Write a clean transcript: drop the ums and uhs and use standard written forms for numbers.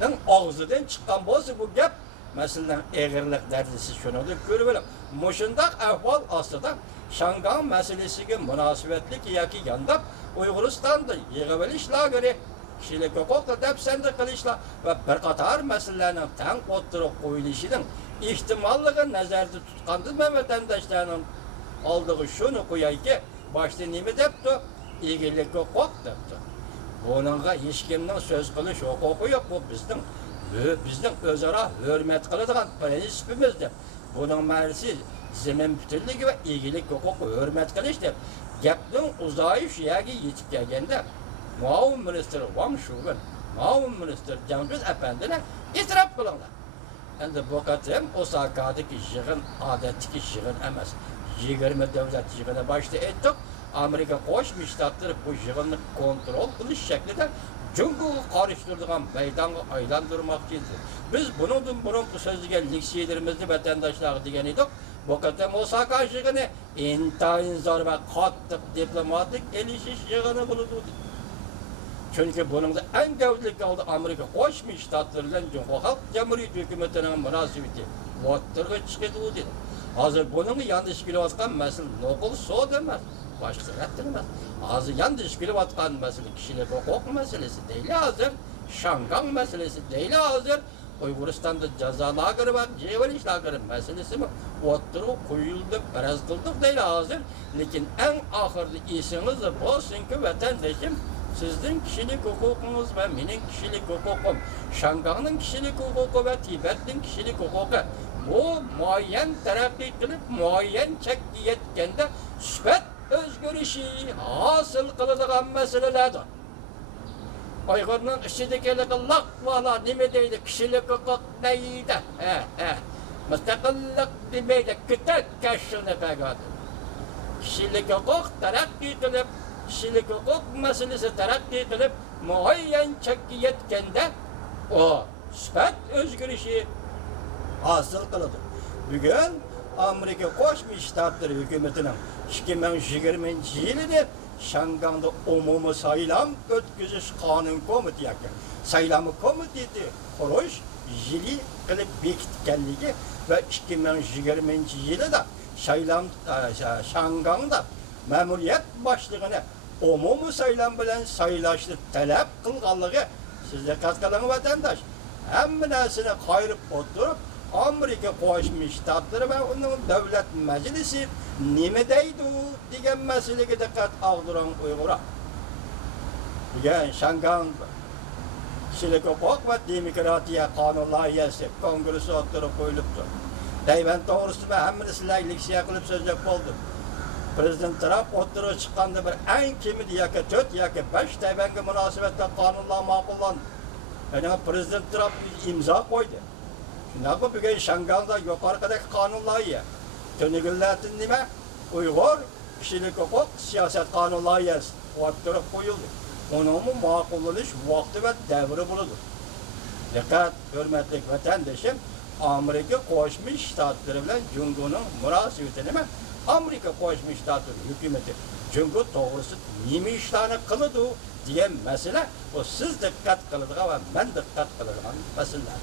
raisining og'zidan chiqqan bo'lsa bu gap masalaning eg'irlik darajasi shuni ko'rib olib, mushundaq ahvol ostida Shangang masalasiga munosabatli yoki yondab Uyg'uristonda yig'ib olish lageri, kishilik huquqni dafsanda qilishlar va bir qator masalalarning tang o'tirib qo'yilishining ehtimolligini nazarda tutganda vatandoshlarning oldiga shuni qo'yayki, boshda nima debdi? Egilik huquq debdi. Buningga hech kimning so'z qilish huquqi yo'q. Bu bizning o'zaro hurmat qiladigan prinsipimizdir. Buning ma'nosi zamin butunligi va egilik huquqi hurmat qilish deb. Gapning uzoyish yoki yetib kelganda Muavin ministr Wang Shubin, Muavin ministr Jangiz apandilar e'tirof qilinglar. Endi bu qatim Osakadagi yig'in odatdagi yig'in emas. 20 davlat yig'ini boshida aytdik. Amerika Qo'shma Shtatlari bu yig'inni kontrol qilish shaklida Jungoga qarishtiradigan maydonga aylantirmoqchi edi. Biz buningdan burun so'zlagan leksiyalarimizni vatandoshlarga degan edik. Bu qatim Osaka yig'ini intayin zo'r va qattiq diplomatik elishish yig'ini bo'ldi. Chunki buningda eng gavdalik oldi Amerika Qo'shma Shtatlari bilan Jungo Xalq Jamhuriyati hukumatining munosabati o'tirg'i chiqdi. Hozir buning yanlış kelayotgan masala loqal savdo emas, boshqa tarafdan emas. Hozir yanlış kelayotgan masala kishilik huquq masalasi deyli, hozir Shangang masalasi deyli, hozir Uyg'uristonda jazo lageri va jevalish lageri masalasi o'tirib qo'yildi, biroz qildik deyli hozir. Lekin eng oxirida esingizda bo'lsinki, vatandoshim, sizning kishilik huquqingiz va mening kishilik huquqim, Shangangning kishilik huquqi va Tibetning kishilik huquqi bu muayyan taraqqiy qilib, muayyan chekka yetganda sifat o'zgarishi hosil qiladigan masalalardir. Uyg'urning ichidagi laqmalar nima deydi? Kishilik huquq deydi. Mustaqillik demaydi, kitak kashini qagadi. Kishilik huquq taraqqiy qilib, kishilik huquq masalasi taraqqiy qilib, muayyan chekka yetganda o sifat o'zgarishi hosil qiladi. Bugun Amerika Qo'shma Shtatlari hukumatining 2020-yilda Shangangda umumiy saylam o'tkazish qonun komiteti, saylam komiteti qurish yili qilib bekitganligi va 2020-yilda saylam Shangangda ma'muriyat boshlig'ini umumiy saylam bilan saylashni talab qilganligi sizga qatqiqlan vatandosh. Hamma narsani qayrib o'tirib Amerika Qo'shma Shtatlari va uning davlat majlisi nima deydi degan masalaga diqqat og'diran Uyg'urlar. Bugun Shangang kishilik huquq va demokratiya qonun loyihasi kongresi o'tirib qo'yilibdi. Tayvan to'g'risida hammani sizlarga leksiya qilib so'zlab bo'ldim. Prezident Trump o'tirib chiqqanda bir eng kemida yoki 4 yoki 5 Tayvanga munosabatda qonunlar ma'qullandi. Yani Prezident Trump imzo qo'ydi. Shundan bugun Shangangda yuqoridagi qonun loyiha Tönigillardan nima? Uyg'ur kishilik huquq siyosat qonun loyihasi o'tirib qo'yildi. Uning ma'qullanish vaqti va davri bo'ladi. Diqqat, hurmatli vatandoshim, Amerika Qo'shma Shtatlari bilan Jungoning munosabati nima? Amerika Qo'shma Shtatlari hukumati Jungo to'g'risida nima ishlarni qiladi degan masala, bu siz diqqat qiladigan va men diqqat qiladigan masalalar.